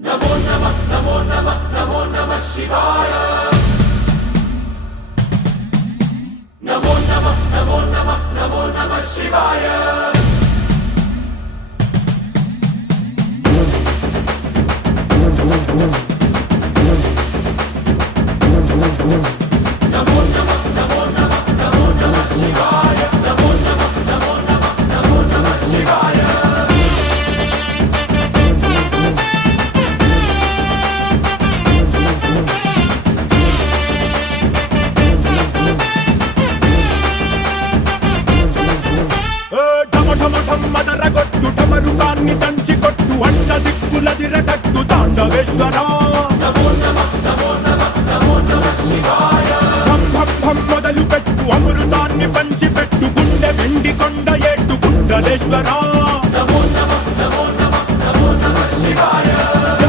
नमो नमः नमो नमः नमो नमः शिवाय। नमो नमः नमो नमः नमो नमः शिवाय। नमो नमः नमो नमः नमो नमः शिवाय। नमो नमः नमो नमः नमो नमः शिवाय। మదరగొట్టు ఢమరుకాన్ని దంచికొట్టు అంట దిక్కులదిరగట్టు తాండవేశ్వర నమో నమః నమో నమః నమో నమః శివాయ। భం భం భం మొదలు పెట్టు అమృతాన్ని పంచిపెట్టు గుండె వెండి కొండ ఏట్టు గుండలేశ్వర